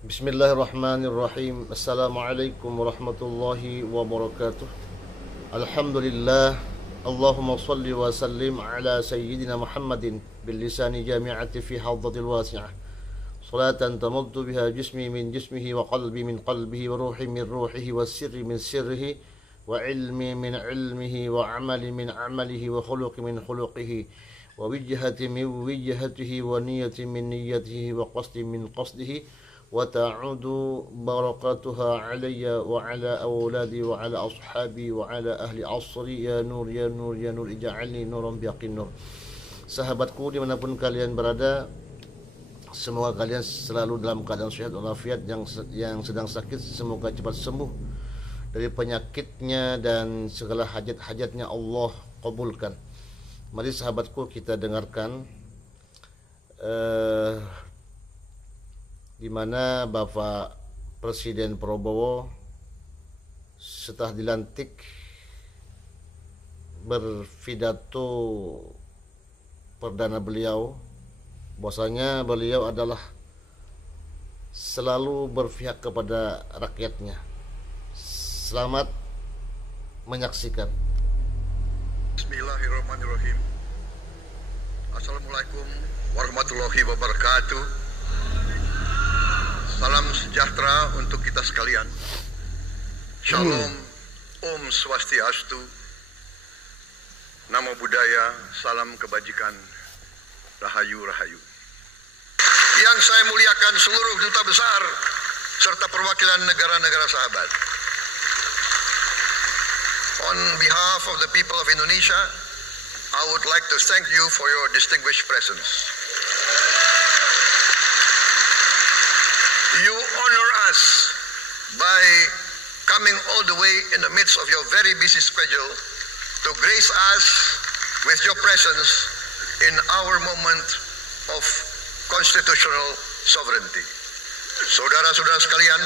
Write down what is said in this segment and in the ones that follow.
Bismillahirrahmanirrahim. Assalamualaikum warahmatullahi wabarakatuh. Alhamdulillah. Allahumma salli wa sallim ala sayyidina Muhammadin bil lisani jami'ati fi hawdatil wasi'ah. Salatan tamuddu biha jismi min jismihi wa qalbi min qalbihi wa ruhi min ruhihi wa sirri min sirrihi wa ilmi min ilmihi wa amali min amalihi wa khuluqi min khuluqihi wa wijhati min wijhatihi wa niyati min niyatihi wa qasdi min qasdihi wa ta'udu barakatuha alayya wa ala awladi wa ala ashabi wa ala ahli asri ya nur ya nur ya nur ija'alni nuran biyaqin nur. Sahabatku dimanapun kalian berada, semoga kalian selalu dalam keadaan sehat walafiat. Yang sedang sakit semoga cepat sembuh dari penyakitnya dan segala hajat-hajatnya Allah kabulkan. Mari sahabatku kita dengarkan di mana Bapak Presiden Prabowo setelah dilantik berpidato perdana beliau, bahwasanya beliau adalah selalu berpihak kepada rakyatnya. Selamat menyaksikan. Bismillahirrahmanirrahim. Assalamualaikum warahmatullahi wabarakatuh. Salam sejahtera untuk kita sekalian. Shalom, Om Swastiastu, Namo Buddhaya, salam kebajikan, Rahayu Rahayu. Yang saya muliakan seluruh duta besar serta perwakilan negara-negara sahabat. On behalf of the people of Indonesia, I would like to thank you for your distinguished presence. You honor us by coming all the way in the midst of your very busy schedule to grace us with your presence in our moment of constitutional sovereignty. Saudara-saudara sekalian,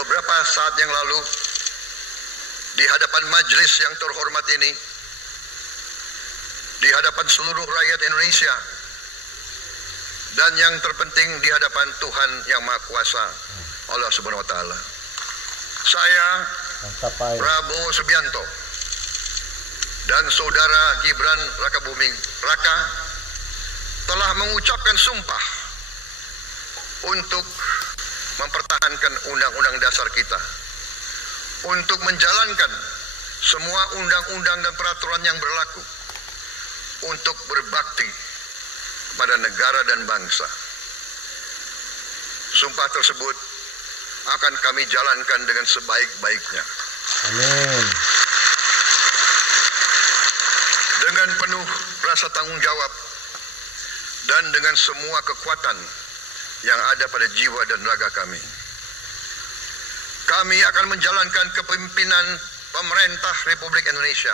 beberapa saat yang lalu di hadapan majelis yang terhormat ini, di hadapan seluruh rakyat Indonesia, dan yang terpenting di hadapan Tuhan Yang Maha Kuasa, Allah Subhanahu wa Ta'ala, saya Prabowo Subianto dan saudara Gibran Rakabuming Raka telah mengucapkan sumpah untuk mempertahankan undang-undang dasar kita, untuk menjalankan semua undang-undang dan peraturan yang berlaku, untuk berbakti pada negara dan bangsa. Sumpah tersebut akan kami jalankan dengan sebaik-baiknya. Amin. Dengan penuh rasa tanggung jawab dan dengan semua kekuatan yang ada pada jiwa dan raga kami. Kami akan menjalankan kepemimpinan pemerintah Republik Indonesia,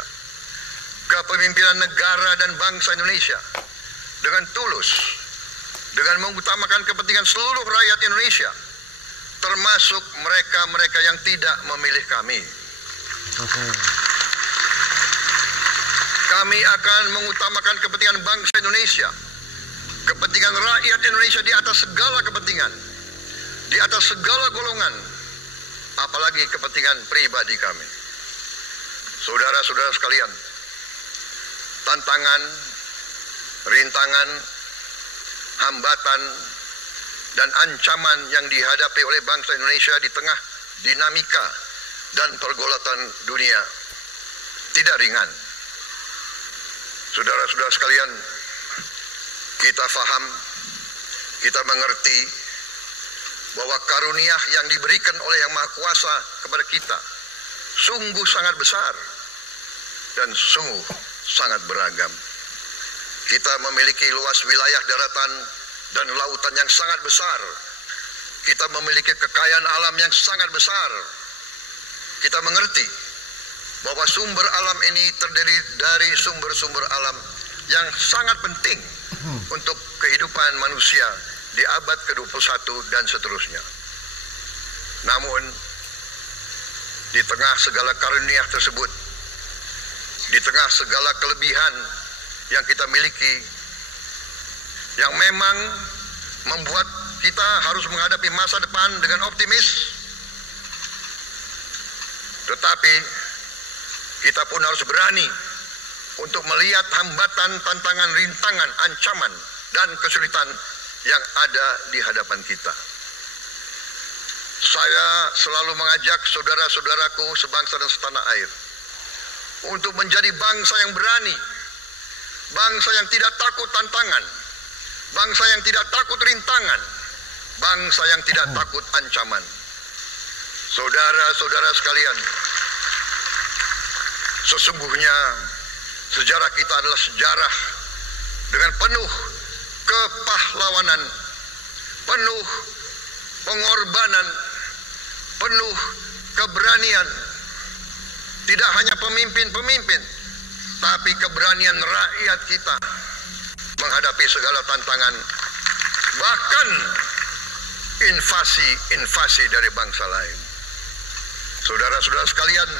kepemimpinan negara dan bangsa Indonesia dengan tulus, dengan mengutamakan kepentingan seluruh rakyat Indonesia, termasuk mereka-mereka yang tidak memilih kami. Kami akan mengutamakan kepentingan bangsa Indonesia, kepentingan rakyat Indonesia di atas segala kepentingan, di atas segala golongan, apalagi kepentingan pribadi kami. Saudara-saudara sekalian, tantangan, rintangan, hambatan, dan ancaman yang dihadapi oleh bangsa Indonesia di tengah dinamika dan pergolatan dunia tidak ringan. Saudara-saudara sekalian, kita faham, kita mengerti bahwa karunia yang diberikan oleh Yang Maha Kuasa kepada kita sungguh sangat besar dan sungguh sangat beragam. Kita memiliki luas wilayah daratan dan lautan yang sangat besar. Kita memiliki kekayaan alam yang sangat besar. Kita mengerti bahwa sumber alam ini terdiri dari sumber-sumber alam yang sangat penting untuk kehidupan manusia di abad ke-21 dan seterusnya. Namun, di tengah segala karunia tersebut, di tengah segala kelebihan yang kita miliki, yang memang membuat kita harus menghadapi masa depan dengan optimis. Tetapi kita pun harus berani untuk melihat hambatan, tantangan, rintangan, ancaman, dan kesulitan yang ada di hadapan kita. Saya selalu mengajak saudara-saudaraku sebangsa dan setanah air untuk menjadi bangsa yang berani, bangsa yang tidak takut tantangan, bangsa yang tidak takut rintangan, bangsa yang tidak takut ancaman. Saudara-saudara sekalian, sesungguhnya sejarah kita adalah sejarah dengan penuh kepahlawanan, penuh pengorbanan, penuh keberanian. Tidak hanya pemimpin-pemimpin, tapi keberanian rakyat kita menghadapi segala tantangan, bahkan invasi dari bangsa lain. Saudara-saudara sekalian,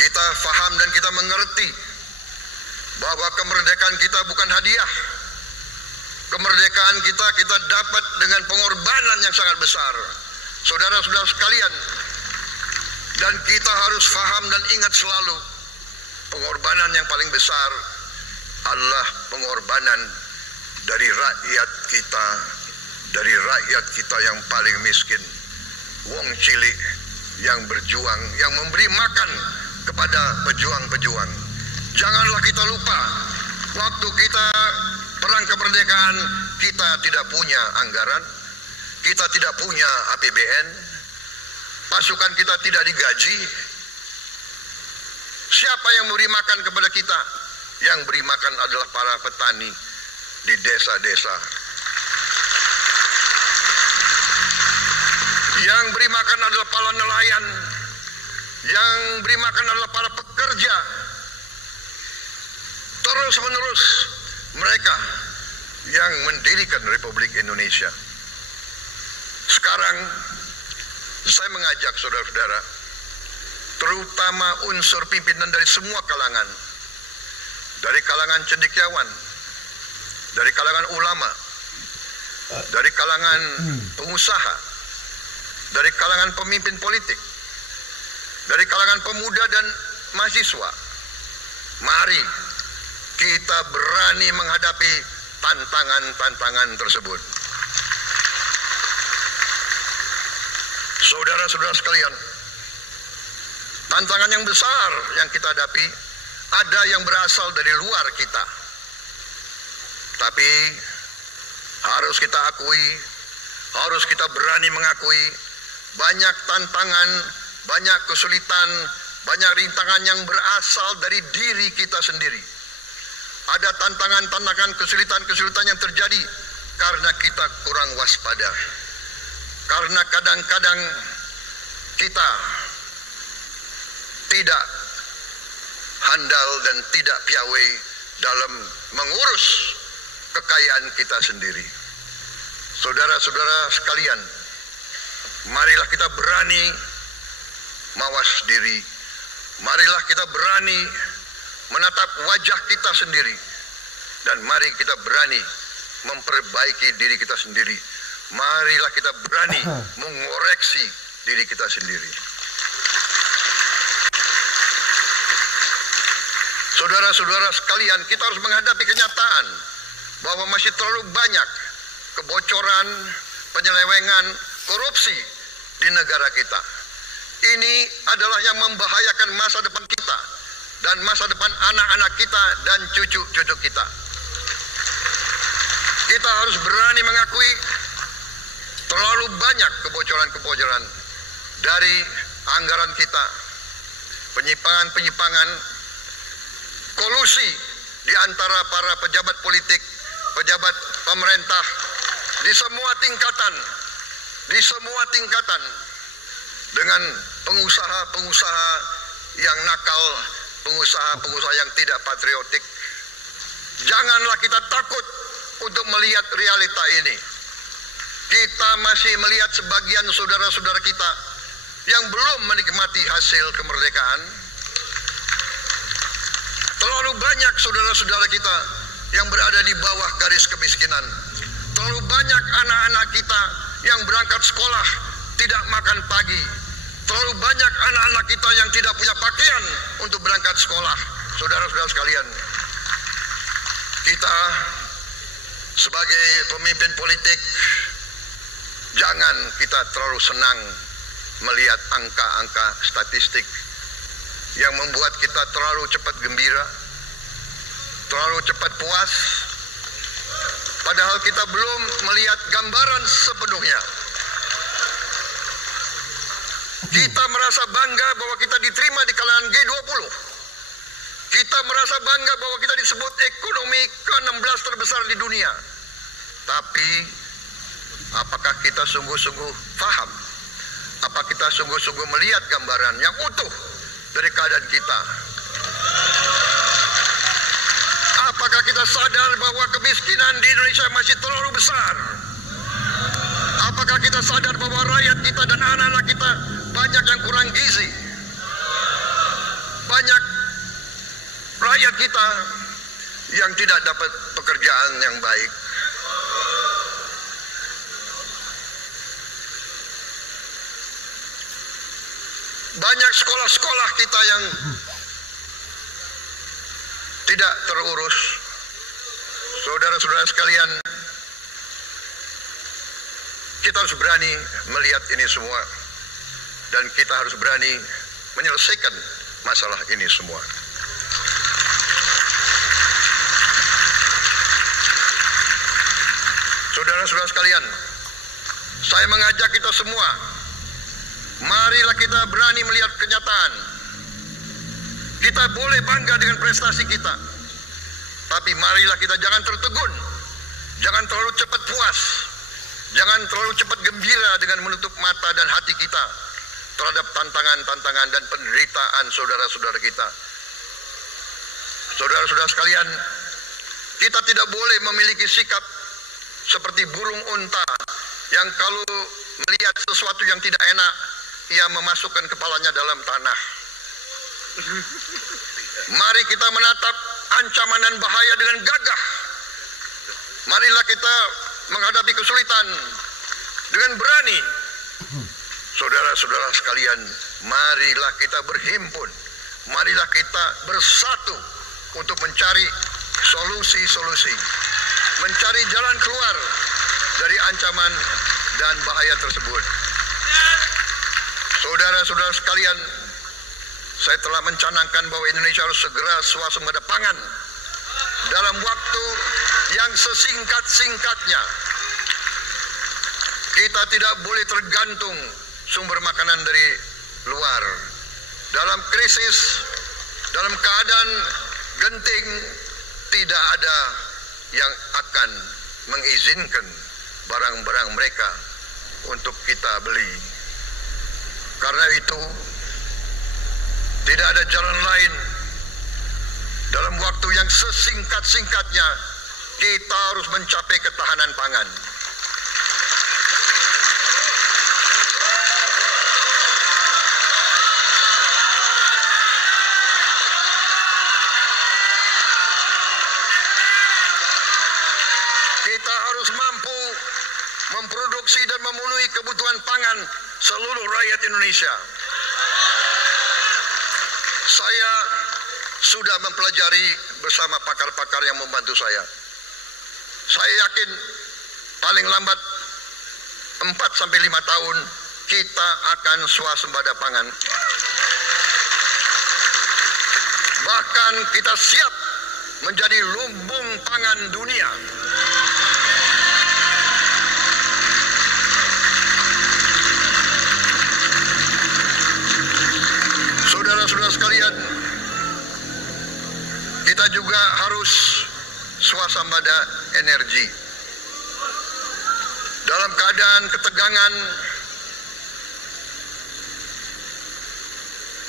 kita faham dan kita mengerti bahwa kemerdekaan kita bukan hadiah. Kemerdekaan kita dapat dengan pengorbanan yang sangat besar. Saudara-saudara sekalian, dan kita harus faham dan ingat selalu, pengorbanan yang paling besar adalah pengorbanan dari rakyat kita yang paling miskin, wong cilik yang berjuang, yang memberi makan kepada pejuang-pejuang. Janganlah kita lupa, waktu kita perang kemerdekaan, kita tidak punya anggaran, kita tidak punya APBN, pasukan kita tidak digaji. Siapa yang memberi makan kepada kita? Yang beri makan adalah para petani di desa-desa. Yang beri makan adalah para nelayan. Yang beri makan adalah para pekerja. Terus-menerus mereka yang mendirikan Republik Indonesia. Sekarang saya mengajak saudara-saudara, terutama unsur pimpinan dari semua kalangan, dari kalangan cendekiawan, dari kalangan ulama, dari kalangan pengusaha, dari kalangan pemimpin politik, dari kalangan pemuda dan mahasiswa. Mari kita berani menghadapi tantangan-tantangan tersebut. Saudara-saudara sekalian, tantangan yang besar yang kita hadapi ada yang berasal dari luar kita. Tapi harus kita akui, harus kita berani mengakui, banyak tantangan, banyak kesulitan, banyak rintangan yang berasal dari diri kita sendiri. Ada tantangan-tantangan, kesulitan-kesulitan yang terjadi karena kita kurang waspada. Karena kadang-kadang kita tidak handal dan tidak piawai dalam mengurus kekayaan kita sendiri. Saudara-saudara sekalian, marilah kita berani mawas diri. Marilah kita berani menatap wajah kita sendiri. Dan mari kita berani memperbaiki diri kita sendiri. Marilah kita berani mengoreksi diri kita sendiri. Saudara-saudara sekalian, kita harus menghadapi kenyataan bahwa masih terlalu banyak kebocoran, penyelewengan, korupsi di negara kita. Ini adalah yang membahayakan masa depan kita dan masa depan anak-anak kita dan cucu-cucu kita. Kita harus berani mengakui terlalu banyak kebocoran-kebocoran dari anggaran kita, penyimpangan-penyimpangan, kolusi di antara para pejabat politik, pejabat pemerintah di semua tingkatan dengan pengusaha-pengusaha yang nakal, pengusaha-pengusaha yang tidak patriotik. Janganlah kita takut untuk melihat realita ini. Kita masih melihat sebagian saudara-saudara kita yang belum menikmati hasil kemerdekaan. Terlalu banyak saudara-saudara kita yang berada di bawah garis kemiskinan. Terlalu banyak anak-anak kita yang berangkat sekolah tidak makan pagi. Terlalu banyak anak-anak kita yang tidak punya pakaian untuk berangkat sekolah. Saudara-saudara sekalian, kita sebagai pemimpin politik, jangan kita terlalu senang melihat angka-angka statistik yang membuat kita terlalu cepat gembira, terlalu cepat puas, padahal kita belum melihat gambaran sepenuhnya. Kita merasa bangga bahwa kita diterima di kalangan G20. Kita merasa bangga bahwa kita disebut ekonomi ke-16 terbesar di dunia. Tapi apakah kita sungguh-sungguh paham? Apa kita sungguh-sungguh melihat gambaran yang utuh dari keadaan kita? Apakah kita sadar bahwa kemiskinan di Indonesia masih terlalu besar? Apakah kita sadar bahwa rakyat kita dan anak-anak kita banyak yang kurang gizi? Banyak rakyat kita yang tidak dapat pekerjaan yang baik. Banyak sekolah-sekolah kita yang tidak terurus. Saudara-saudara sekalian, kita harus berani melihat ini semua, dan kita harus berani menyelesaikan masalah ini semua. Saudara-saudara sekalian, saya mengajak kita semua, marilah kita berani melihat kenyataan. Kita boleh bangga dengan prestasi kita, tapi marilah kita jangan tertegun, jangan terlalu cepat puas, jangan terlalu cepat gembira dengan menutup mata dan hati kita terhadap tantangan-tantangan dan penderitaan saudara-saudara kita. Saudara-saudara sekalian, kita tidak boleh memiliki sikap seperti burung unta yang kalau melihat sesuatu yang tidak enak, ia memasukkan kepalanya dalam tanah. Mari kita menatap ancaman dan bahaya dengan gagah. Marilah kita menghadapi kesulitan dengan berani. Saudara-saudara sekalian, marilah kita berhimpun, marilah kita bersatu untuk mencari solusi-solusi, mencari jalan keluar dari ancaman dan bahaya tersebut. Saudara-saudara sekalian, saya telah mencanangkan bahwa Indonesia harus segera swasembada pangan dalam waktu yang sesingkat-singkatnya. Kita tidak boleh tergantung sumber makanan dari luar. Dalam krisis, dalam keadaan genting, tidak ada yang akan mengizinkan barang-barang mereka untuk kita beli. Karena itu, tidak ada jalan lain. Dalam waktu yang sesingkat-singkatnya, kita harus mencapai ketahanan pangan. Kita harus mampu memproduksi dan memenuhi kebutuhan pangan seluruh rakyat Indonesia. Saya sudah mempelajari bersama pakar-pakar yang membantu saya. Saya yakin paling lambat 4-5 tahun kita akan swasembada pangan. Bahkan kita siap menjadi lumbung pangan dunia. Saudara-saudara sekalian, kita juga harus swasembada energi. Dalam keadaan ketegangan,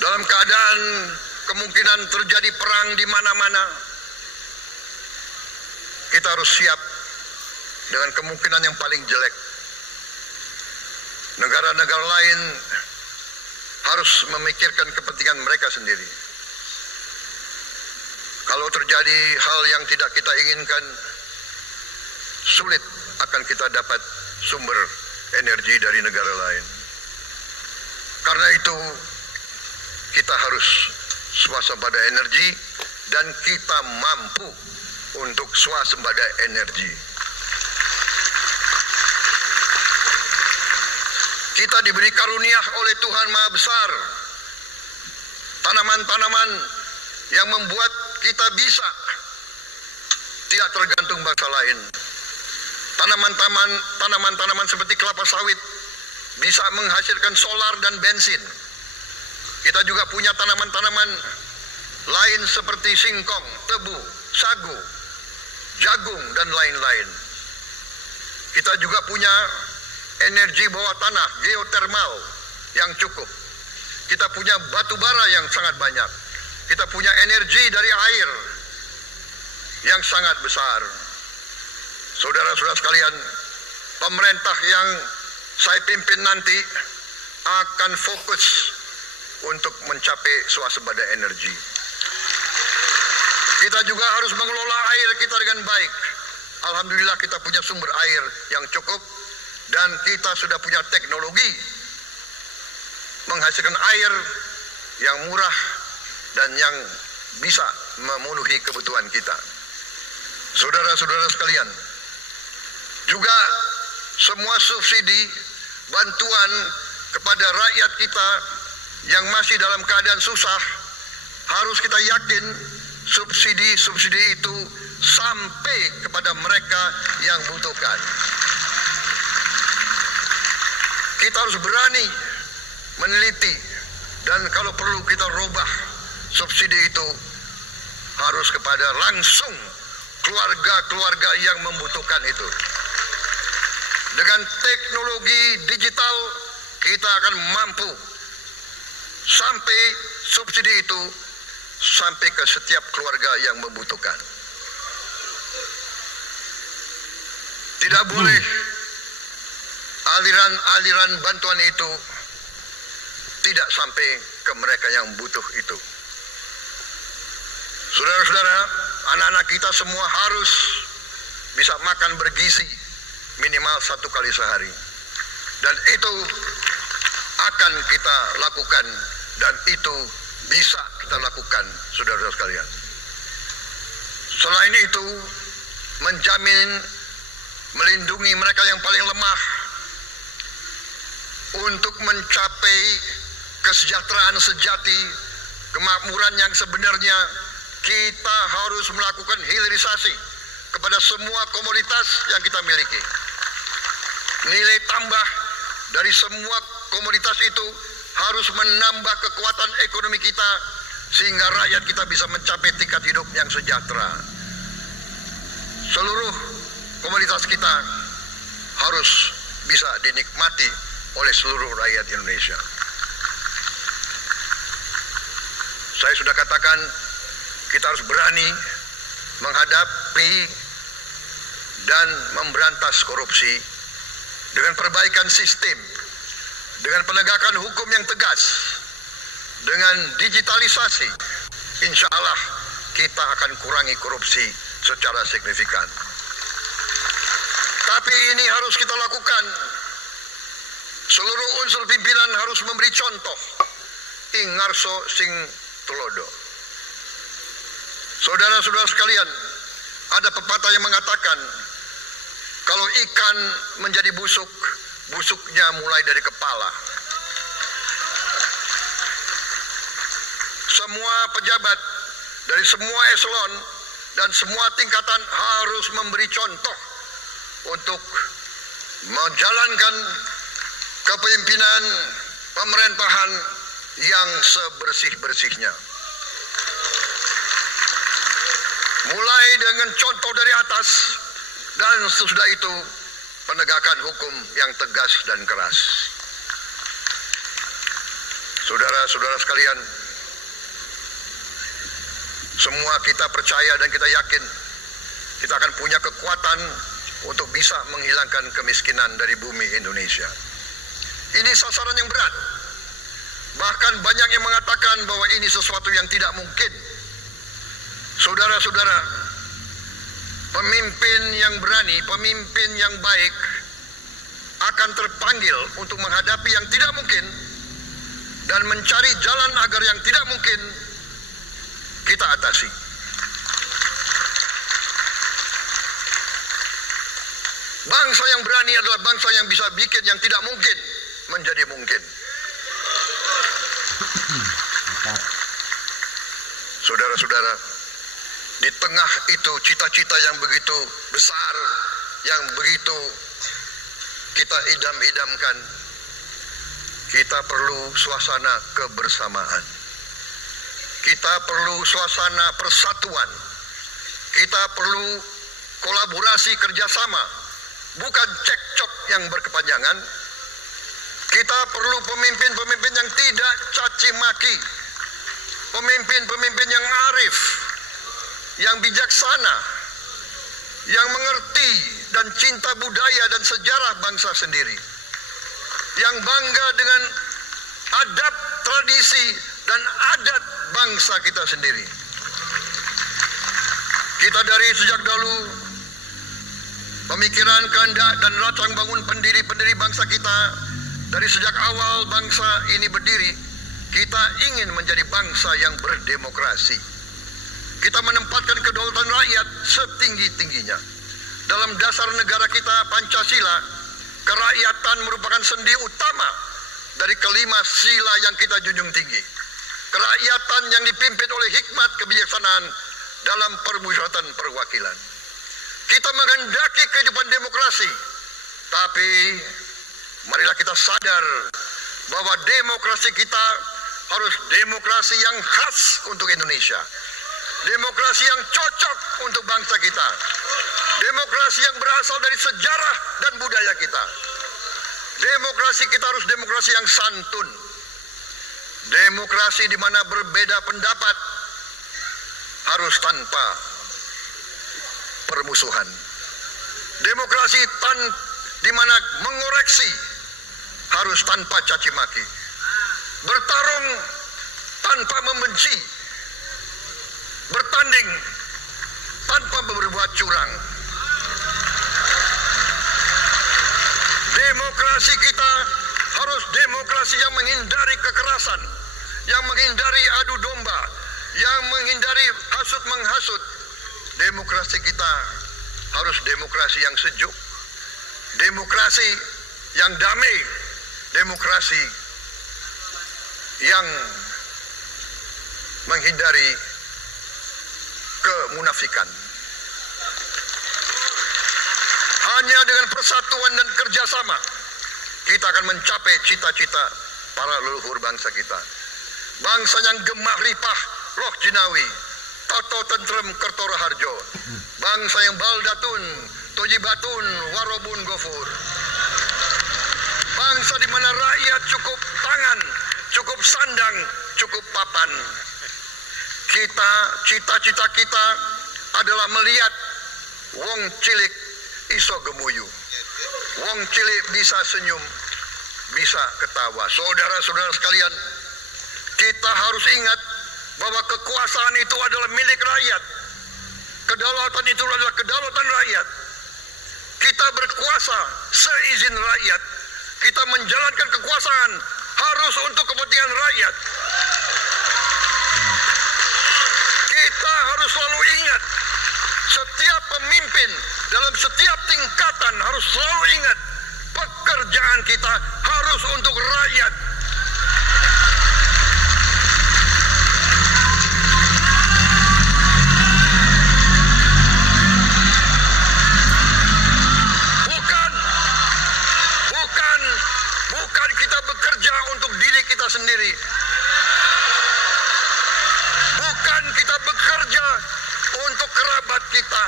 dalam keadaan kemungkinan terjadi perang di mana-mana, kita harus siap dengan kemungkinan yang paling jelek. Negara-negara lain harus memikirkan kepentingan mereka sendiri. Kalau terjadi hal yang tidak kita inginkan, sulit akan kita dapat sumber energi dari negara lain. Karena itu kita harus swasembada energi dan kita mampu untuk swasembada energi. Kita diberi karunia oleh Tuhan Maha Besar tanaman-tanaman yang membuat kita bisa tidak tergantung bangsa lain. Tanaman-tanaman seperti kelapa sawit bisa menghasilkan solar dan bensin. Kita juga punya tanaman-tanaman lain seperti singkong, tebu, sagu, jagung, dan lain-lain. Kita juga punya energi bawah tanah, geotermal yang cukup. Kita punya batu bara yang sangat banyak. Kita punya energi dari air yang sangat besar. Saudara-saudara sekalian, pemerintah yang saya pimpin nanti akan fokus untuk mencapai swasembada energi. Kita juga harus mengelola air kita dengan baik. Alhamdulillah kita punya sumber air yang cukup dan kita sudah punya teknologi menghasilkan air yang murah dan yang bisa memenuhi kebutuhan kita. Saudara-saudara sekalian, juga semua subsidi bantuan kepada rakyat kita yang masih dalam keadaan susah, harus kita yakin subsidi itu sampai kepada mereka yang butuhkan. Kita harus berani meneliti dan kalau perlu kita rubah subsidi itu harus kepada langsung keluarga-keluarga yang membutuhkan itu. Dengan teknologi digital kita akan mampu sampai subsidi itu sampai ke setiap keluarga yang membutuhkan. Tidak boleh aliran-aliran bantuan itu tidak sampai ke mereka yang butuh itu. Saudara-saudara, anak-anak kita semua harus bisa makan bergizi minimal 1 kali sehari. Dan itu akan kita lakukan dan itu bisa kita lakukan, saudara-saudara sekalian. Selain itu, menjamin melindungi mereka yang paling lemah untuk mencapai kesejahteraan sejati, kemakmuran yang sebenarnya. Kita harus melakukan hilirisasi kepada semua komoditas yang kita miliki. Nilai tambah dari semua komoditas itu harus menambah kekuatan ekonomi kita sehingga rakyat kita bisa mencapai tingkat hidup yang sejahtera. Seluruh komoditas kita harus bisa dinikmati oleh seluruh rakyat Indonesia. Saya sudah katakan, kita harus berani menghadapi dan memberantas korupsi dengan perbaikan sistem, dengan penegakan hukum yang tegas, dengan digitalisasi. Insya Allah kita akan kurangi korupsi secara signifikan. Tapi ini harus kita lakukan. Seluruh unsur pimpinan harus memberi contoh. Ingarso sing tulodo. Saudara-saudara sekalian, ada pepatah yang mengatakan, kalau ikan menjadi busuk, busuknya mulai dari kepala. Semua pejabat dari semua eselon dan semua tingkatan harus memberi contoh untuk menjalankan kepemimpinan pemerintahan yang sebersih-bersihnya. Mulai dengan contoh dari atas dan sesudah itu penegakan hukum yang tegas dan keras. Saudara-saudara sekalian, semua kita percaya dan kita yakin kita akan punya kekuatan untuk bisa menghilangkan kemiskinan dari bumi Indonesia. Ini sasaran yang berat. Bahkan banyak yang mengatakan bahwa ini sesuatu yang tidak mungkin. Saudara-saudara, pemimpin yang berani, pemimpin yang baik akan terpanggil untuk menghadapi yang tidak mungkin dan mencari jalan agar yang tidak mungkin kita atasi. Bangsa yang berani adalah bangsa yang bisa bikin yang tidak mungkin menjadi mungkin. Saudara-saudara, di tengah itu cita-cita yang begitu besar, yang begitu kita idam-idamkan, kita perlu suasana kebersamaan. Kita perlu suasana persatuan. Kita perlu kolaborasi kerjasama, bukan cekcok yang berkepanjangan. Kita perlu pemimpin-pemimpin yang tidak caci maki, pemimpin-pemimpin yang arif, yang bijaksana, yang mengerti dan cinta budaya dan sejarah bangsa sendiri, yang bangga dengan adab, tradisi, dan adat bangsa kita sendiri. Kita dari sejak dahulu pemikiran, kehendak, dan rancang bangun pendiri-pendiri bangsa kita, dari sejak awal bangsa ini berdiri, kita ingin menjadi bangsa yang berdemokrasi. Kita menempatkan kedaulatan rakyat setinggi-tingginya. Dalam dasar negara kita, Pancasila, kerakyatan merupakan sendi utama dari kelima sila yang kita junjung tinggi. Kerakyatan yang dipimpin oleh hikmat kebijaksanaan dalam permusyawaratan perwakilan. Kita menghendaki kehidupan demokrasi, tapi marilah kita sadar bahwa demokrasi kita harus demokrasi yang khas untuk Indonesia. Demokrasi yang cocok untuk bangsa kita. Demokrasi yang berasal dari sejarah dan budaya kita. Demokrasi kita harus demokrasi yang santun. Demokrasi di mana berbeda pendapat harus tanpa permusuhan. Demokrasi di mana mengoreksi harus tanpa caci maki. Bertarung tanpa membenci. Bertanding tanpa berbuat curang. Demokrasi kita harus demokrasi yang menghindari kekerasan, yang menghindari adu domba, yang menghindari hasut menghasut. Demokrasi kita harus demokrasi yang sejuk, demokrasi yang damai, demokrasi yang menghindari kemunafikan. Hanya dengan persatuan dan kerjasama kita akan mencapai cita-cita para leluhur bangsa kita. Bangsa yang gemah ripah roh jinawi, toto tentrem kerto raharjo. Bangsa yang baldatun, tojibatun, warobun gofur. Bangsa di mana rakyat cukup tangan, cukup sandang, cukup papan. Cita-cita kita adalah melihat wong cilik iso gemuyu. Wong cilik bisa senyum, bisa ketawa. Saudara-saudara sekalian, kita harus ingat bahwa kekuasaan itu adalah milik rakyat. Kedaulatan itu adalah kedaulatan rakyat. Kita berkuasa seizin rakyat. Kita menjalankan kekuasaan harus untuk kepentingan rakyat. Kita harus selalu ingat, setiap pemimpin dalam setiap tingkatan harus selalu ingat, pekerjaan kita harus untuk rakyat. Bukan kita bekerja untuk diri kita sendiri. Bukan kita bekerja untuk kerabat kita.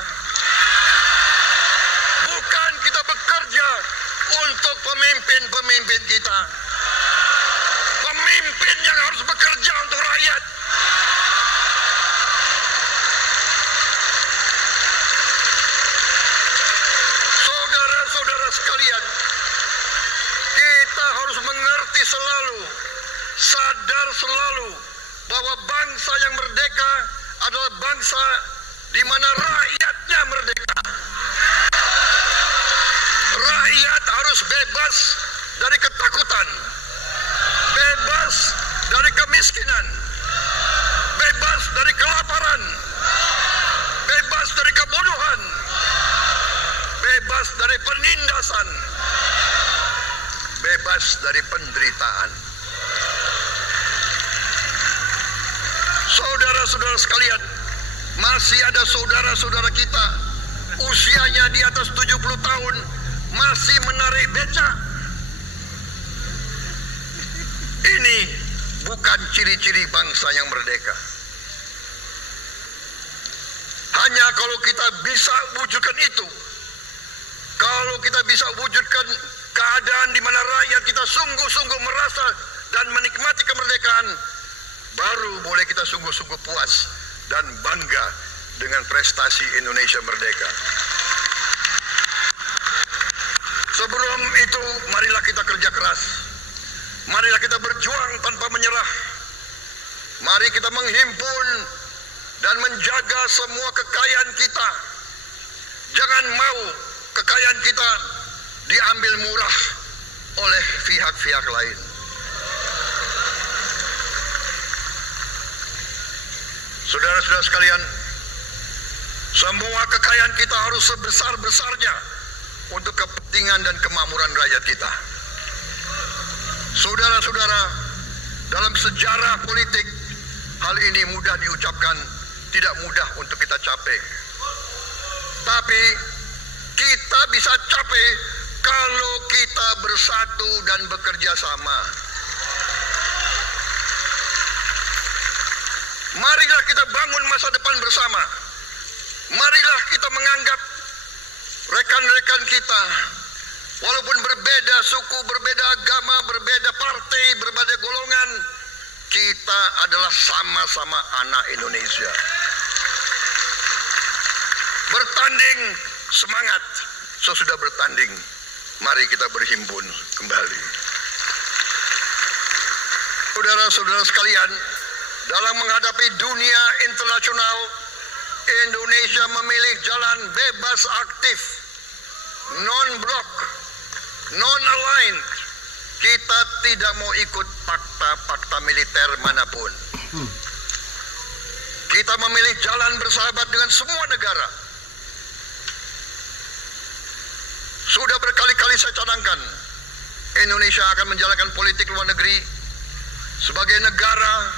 Bukan kita bekerja untuk pemimpin-pemimpin kita. Pemimpin yang harus bekerja untuk rakyat. Saudara-saudara sekalian, kita harus mengerti selalu, sadar selalu bahwa bangsa yang merdeka adalah bangsa di mana rakyatnya merdeka. bebas dari ketakutan, bebas dari kemiskinan, bebas dari kelaparan, bebas dari kebodohan, bebas dari penindasan, bebas dari penderitaan. Saudara-saudara sekalian, masih ada saudara-saudara kita usianya di atas 70 tahun masih menarik becak. Ini bukan ciri-ciri bangsa yang merdeka. Hanya kalau kita bisa wujudkan itu, kalau kita bisa wujudkan keadaan di mana rakyat kita sungguh-sungguh merasa dan menikmati kemerdekaan, baru boleh kita sungguh-sungguh puas dan bangga dengan prestasi Indonesia merdeka. Sebelum itu, marilah kita kerja keras. Marilah kita berjuang tanpa menyerah. Mari kita menghimpun dan menjaga semua kekayaan kita. Jangan mau kekayaan kita diambil murah oleh pihak-pihak lain. Saudara-saudara sekalian, semua kekayaan kita harus sebesar-besarnya untuk kepentingan dan kemakmuran rakyat kita. Saudara-saudara, dalam sejarah politik, hal ini mudah diucapkan, tidak mudah untuk kita capai. Tapi kita bisa capai kalau kita bersatu dan bekerja sama. Marilah kita bangun masa depan bersama. Marilah kita menganggap rekan-rekan kita, walaupun berbeda suku, berbeda agama, berbeda partai, berbeda golongan, kita adalah sama-sama anak Indonesia. Bertanding, semangat. Sesudah bertanding, mari kita berhimpun kembali. Saudara-saudara sekalian, dalam menghadapi dunia internasional, Indonesia memilih jalan bebas aktif, non-blok, non-aligned. Kita tidak mau ikut fakta-fakta militer manapun. Kita memilih jalan bersahabat dengan semua negara. Sudah berkali-kali saya cadangkan, Indonesia akan menjalankan politik luar negeri sebagai negara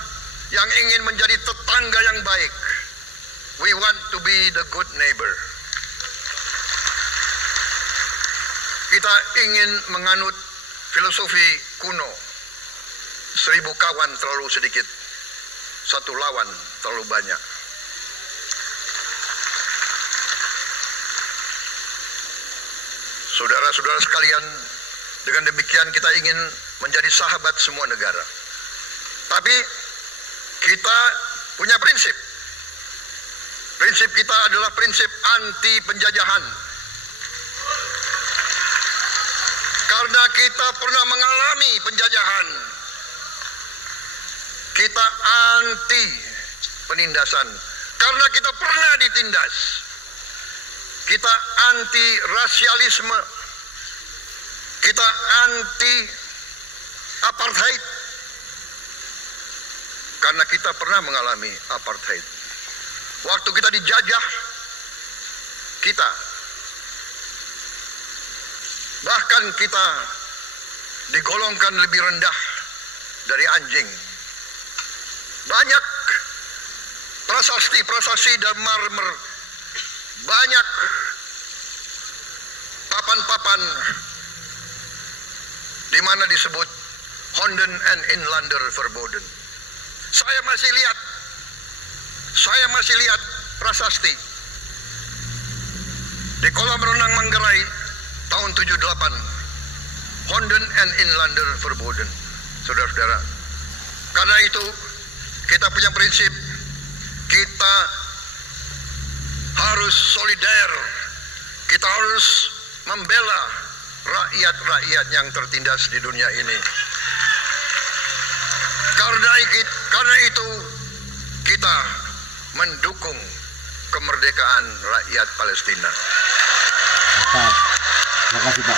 yang ingin menjadi tetangga yang baik. We want to be the good neighbor. Kita ingin menganut filosofi kuno, 1000 kawan terlalu sedikit, 1 lawan terlalu banyak. Saudara-saudara sekalian, dengan demikian kita ingin menjadi sahabat semua negara. Tapi kita punya prinsip. Prinsip kita adalah prinsip anti penjajahan. Karena kita pernah mengalami penjajahan, kita anti penindasan. Karena kita pernah ditindas, kita anti rasialisme, kita anti apartheid. Karena kita pernah mengalami apartheid. Waktu kita dijajah, kita bahkan kita digolongkan lebih rendah dari anjing. Banyak prasasti dan marmer, banyak papan-papan di mana disebut Honden and Inlander Verboden. Saya masih lihat prasasti di kolam renang Manggarai tahun 78, Honden and Inlander Verboden. Saudara-saudara, karena itu kita punya prinsip, kita harus solider, kita harus membela rakyat-rakyat yang tertindas di dunia ini. Karena itu kita mendukung kemerdekaan rakyat Palestina. Terima kasih Pak.